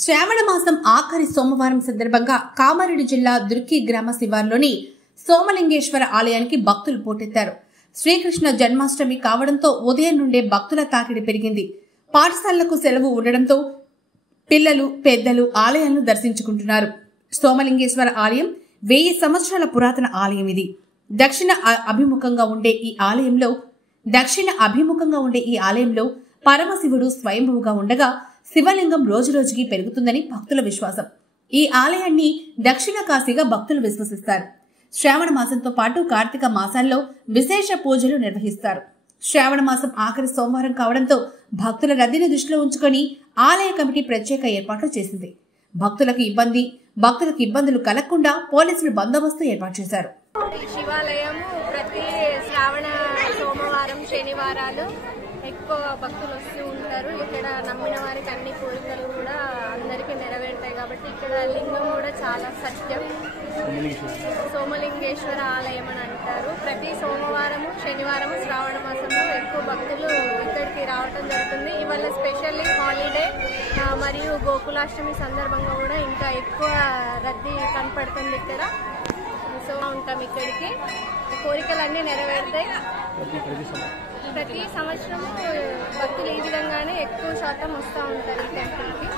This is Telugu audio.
శ్రావణ మాసం ఆఖరి సోమవారం సందర్భంగా కామారెడ్డి జిల్లా దుర్కి గ్రామ శివార్లోని సోమలింగేశ్వర ఆలయానికి భక్తులు పోటెత్తారు. శ్రీకృష్ణ జన్మాష్టమి కావడంతో ఉదయం నుండే భక్తుల తాకిడి పెరిగింది. పాఠశాలలకు సెలవు ఉండడంతో పిల్లలు పెద్దలు ఆలయాలను దర్శించుకుంటున్నారు. సోమలింగేశ్వర ఆలయం 1000 సంవత్సరాల పురాతన ఆలయం. ఇది దక్షిణ అభిముఖంగా ఉండే ఈ ఆలయంలో పరమశివుడు స్వయంభువుగా ఉండగా శివలింగం రోజురోజుకి పెరుగుతుందని భక్తుల విశ్వాసం. ఈ ఆలయాన్ని దక్షిణ కాశీగా భక్తులు విశ్వసిస్తారు. శ్రావణ మాసంతో పాటు కార్తీక మాసాల్లో విశేష పూజలు నిర్వహిస్తారు. శ్రావణ మాసం ఆఖరి సోమవారం కావడంతో భక్తుల రద్దీని దృష్టిలో ఉంచుకొని ఆలయ కమిటీ ప్రత్యేక ఏర్పాట్లు చేసింది. భక్తులకు ఇబ్బందులు కలగకుండా పోలీసులు బందోబస్తు ఏర్పాటు చేశారు. శివాలయం ప్రతి శ్రావణ సోమవారం శనివారాలు ఎక్కువ భక్తులు వస్తూ ఉంటారు. ఇక్కడ నమ్మిన వారికి అన్ని కోరికలు కూడా అందరికీ నెరవేరుతాయి కాబట్టి ఇక్కడ లింగం కూడా చాలా సత్యం. సోమలింగేశ్వర ఆలయం అని అంటారు. ప్రతి సోమవారము శనివారము శ్రావణ మాసంలో ఎక్కువ భక్తులు ఇక్కడికి రావటం జరుగుతుంది. ఇవాళ స్పెషల్లీ హాలిడే మరియు గోకులాష్టమి సందర్భంగా కూడా ఇంకా ఎక్కువ రద్దీ కనపడుతుంది ఇక్కడ. సో ఉంటాం ఇక్కడికి, కోరికలన్నీ నెరవేరుతాయి. ప్రతి సంవత్సరం భక్తులు ఈ విధంగానే ఎక్కువ శాతం వస్తూ ఉంటారు ఈ టెంపుల్కి.